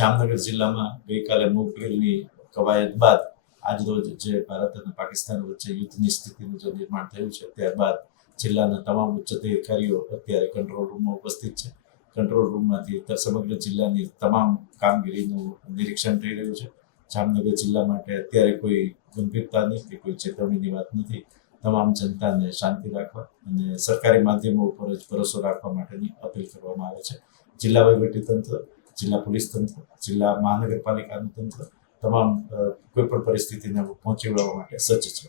જામનગર જિલ્લામાં ગઈકાલે મુખબિલની કવાયત બાદ આજરોજ જે ભારત અને પાકિસ્તાન વચ્ચે યુદ્ધની સ્થિતિનું જે નિર્માણ થયું છે ત્યારબાદ જિલ્લાના તમામ ઉચ્ચ અધિકારીઓ અત્યારે કંટ્રોલ રૂમમાં ઉપસ્થિત છે. કંટ્રોલ રૂમમાંથી સમગ્ર જિલ્લાની તમામ કામગીરીનું નિરીક્ષણ થઈ રહ્યું છે. જામનગર જિલ્લા માટે અત્યારે કોઈ ગંભીરતાની કે કોઈ ચેતવણીની વાત નથી. તમામ જનતાને શાંતિ રાખવા અને સરકારી માધ્યમો ઉપર જ ભરોસો રાખવા માટેની અપીલ કરવામાં આવે છે. જિલ્લા વહીવટીતંત્ર, જિલ્લા પોલીસ તંત્ર, જિલ્લા મહાનગરપાલિકાનું તંત્ર તમામ કોઈ પણ પરિસ્થિતિને પહોંચી વળવા માટે સજ્જ છે.